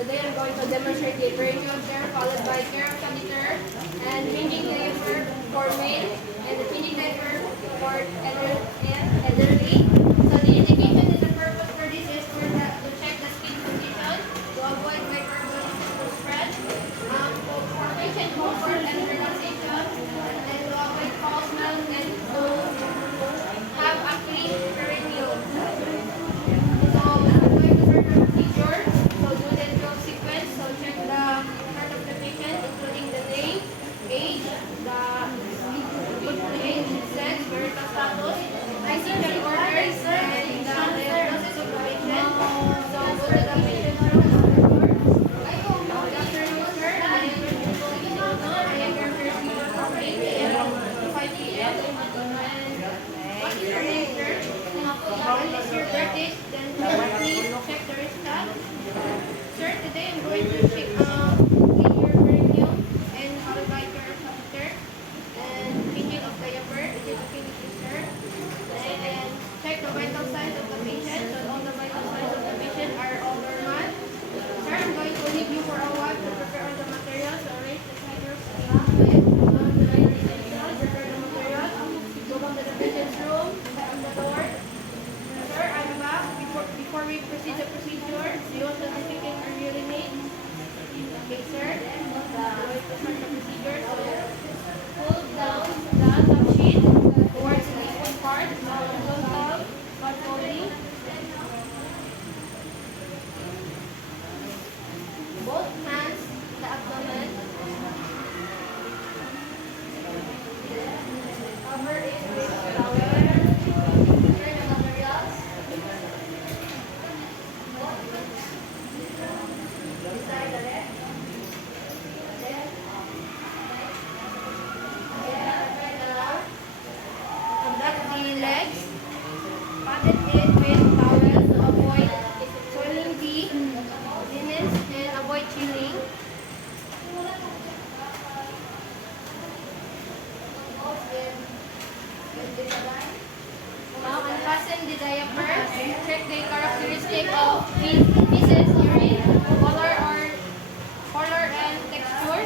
Today I'm going to demonstrate the perineum care followed by care of catheter and changing diaper for male and the changing diaper for elderly. So the indication and the purpose for this is to check the skin condition, to avoid microbial spread, for patient comfort and relaxation, and to avoid foul smells and to have a clean perineum. So I'm going to start the procedure. So do the 12 sequence. So check the chart of the patient, including the name, age, the age, sex, marital status, ICD orders, and the diagnosis of the patient. So go to the patient room. Good afternoon, sir. I am your first user from 8 a.m. to 5 p.m. And what is your name, sir? When is your birthday? Then please check the wrist tab. Sir, today I'm going to check clean your perineum and followed by your catheter and changing of diaper. Is it okay with you, sir? And check the vital signs of the patient. So all the vital signs of the patient are all normal. Sir, I'm going to leave you for a while to prepare all the materials. So arrange the sliders prepare the materials. Go back to the patient's room, open the door. Sir, I'm back. Before we proceed the procedure, do you want to defecate or urinate? Okay, sir. Going to start the procedure. So, pull down the top sheet towards the equal part. Horizontal, not folding. Both hands, the abdomen. Cover it with towel. Turn the materials. Beside the left. Abduct the legs. Patted it with towel to avoid soiling the linens and avoid chilling. Now unfasten the diaper. Check the characteristic of feces, urine, color and texture.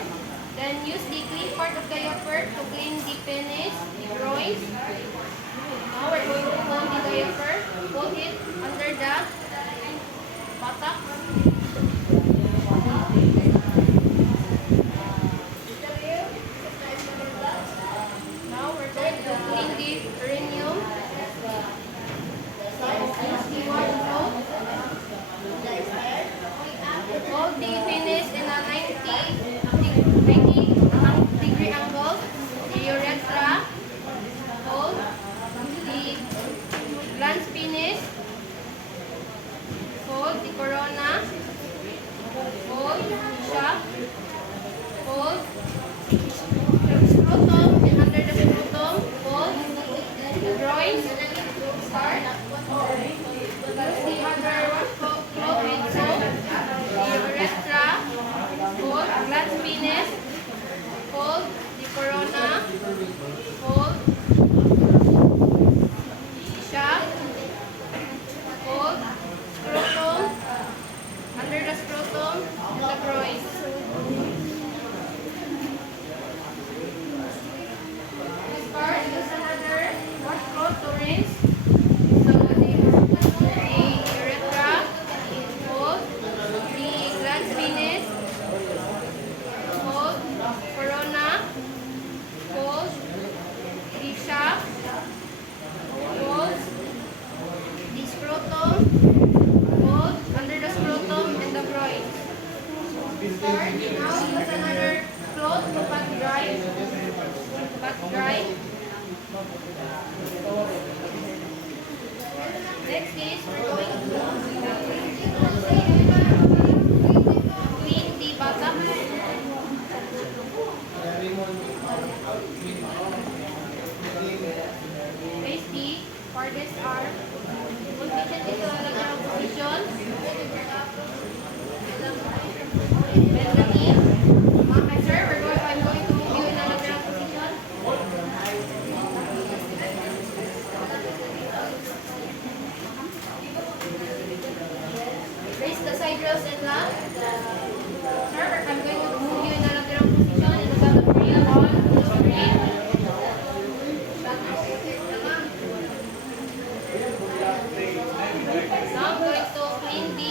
Then use the clean part of the diaper to clean the penis, the groins. Now we're going to fold the diaper. Fold it under the buttocks. Now we're going to clean the perineum. Use the washcloth. Hold the penis in a 90-degree angle. The urethra. Hold the glans penis. Hold the corona. Hold shaft. Hold scrotum and under the scrotum. Hold the groins. Start. Use the other washcloth with soap. The urethra. Hold glans penis. Hold the corona. Hold the shaft. Hold scrotum. Under the scrotum and the groins. This part, use another washcloth to rinse. So the urethra. Hold the glans penis. Hold corona. Hold the shaft. Hold the scrotum. Hold under the scrotum and the groins. Start. Now use another cloth to pat dry. Pat dry. Next is we're going to clean the buttocks. Place the farthest arm. Put patient into a lateral position. Bend the knee. Sir, I'm going to move you in a lateral position. Raise the side my girls in love. Sir, I'm going to move you in a lateral position in the count of 3. 1, 2, 3. Now I'm going to clean the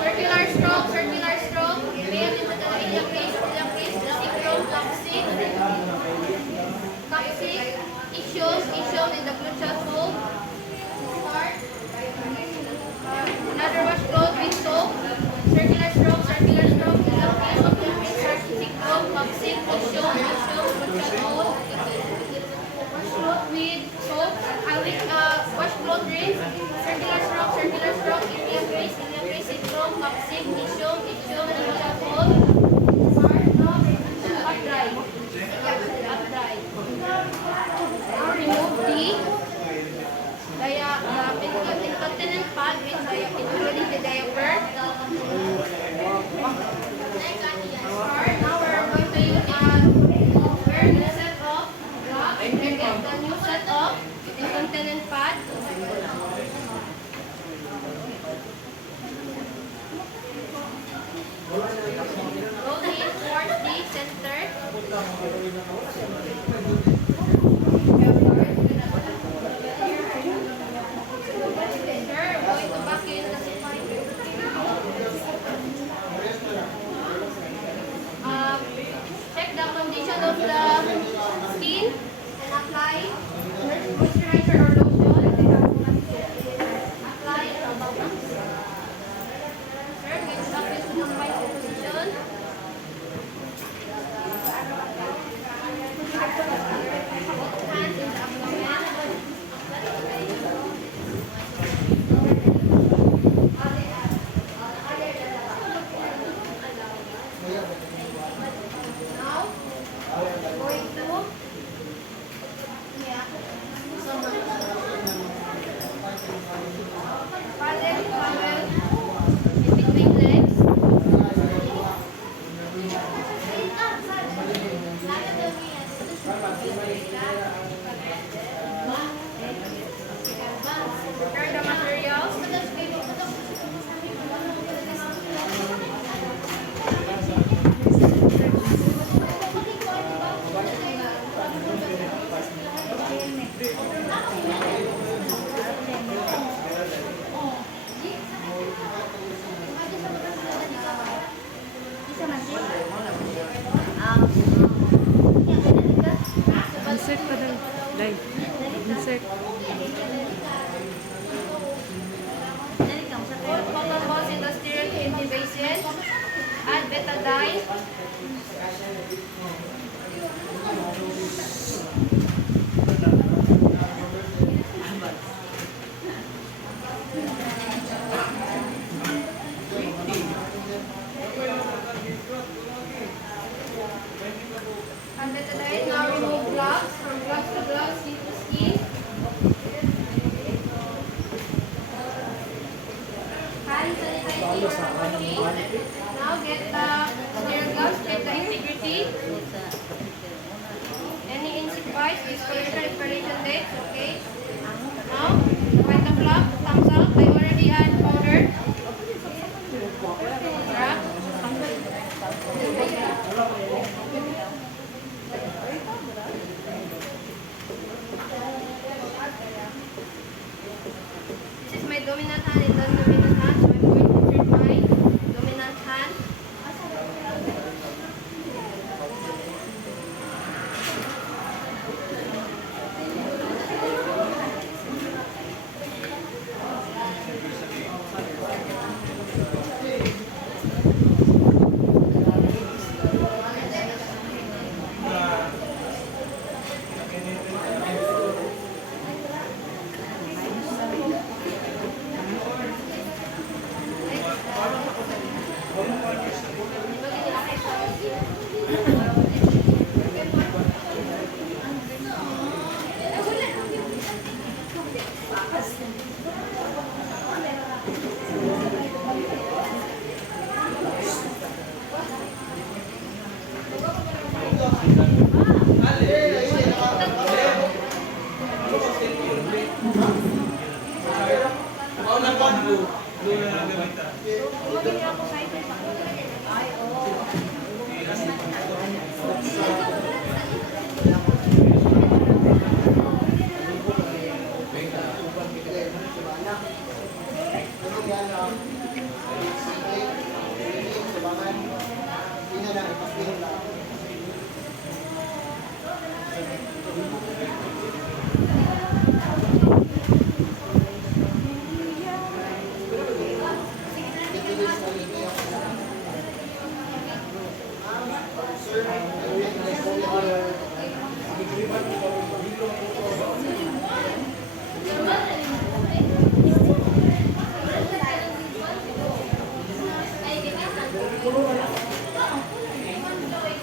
circular stroke, circular stroke. Pay attention to the iliac case, the sacrum, coccyx. Coccyx, ischium in the gluteal fold. Start. Another washcloth with soap. Circular stroke, iliac case, sacrum, coccyx, ischium, gluteal fold. Washcloth with soap. Washcloth rinse. Circular stroke, iliac case, sacrum, coccyx, ischium, gluteal fold. Start. Up dry. Up dry. Now remove the incontinent pad including the diaper. Now we're going to use wear new set of gloves and get the new set of incontinent pad. Roll it towards the center. Check the condition of the skin and apply moisturizer or lotion. Apply. Sir, get up into the right position. Both hands in the abdomen. Now, we're going to paddle in between legs. Prepare the materials. Insert ka daw. Dai. Insert. Put cotton balls in the sterile empty basin. Add betadine. And betadine. Now remove gloves. From gloves to gloves, skin to skin. Hand sanitizing or washing. Now get the sterile gloves, check the integrity. Any insect bites, discoloration, expiration dates, okay? Now, find the flap, thumbs up. I already add powder. Wrap. This is my dominant hand and non-dominant hand, so I'm going to insert my dominant hand. Blue na lang gamitan. Tumagin ako sa ito. Ay, oo.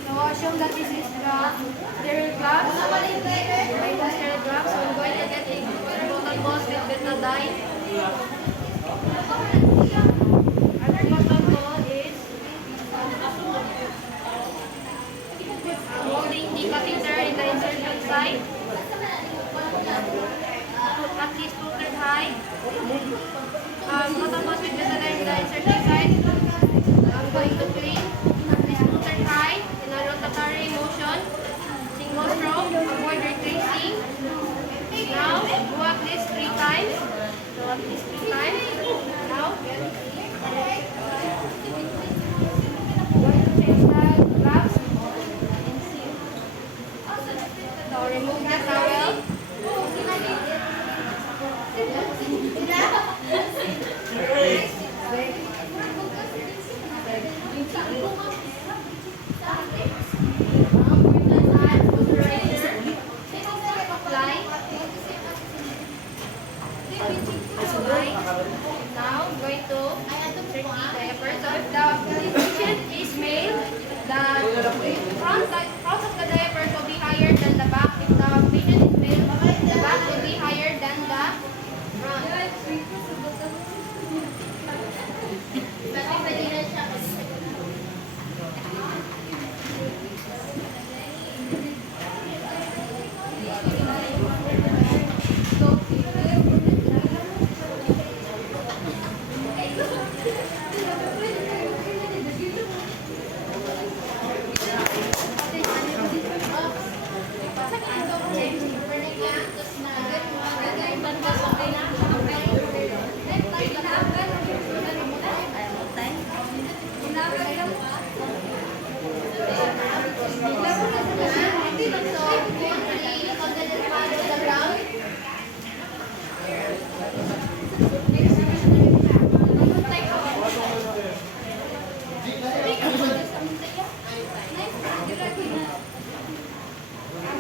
So assume that this is the sterile gloves. By the sterile gloves, so I'm going to get a total cost with betadine. Other total cost is holding the catheter in the insertion site. At least 2/3 high. Total cost with betadine in the insertion site. I'm going to clean at least 2/3 high in a rotatory motion. Single stroke, avoid retracing. Now, go at least 3 times. So at least 3 times. Now, going to change the gloves. So remove the towel. Now, I'm going to insert the diaper. So, if the patient is male, the front of the diaper will be higher than the back. If the patient is male, the back will be higher than the front.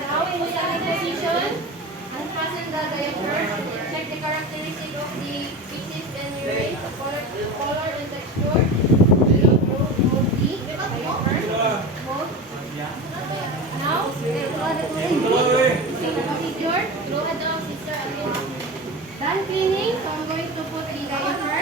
Now, in the standing position, unfasten the diaper. Check the characteristic of the feces and urine, color and texture. Remove the diaper. Hold. Now, procedure. Done cleaning, so I'm going to put the diaper.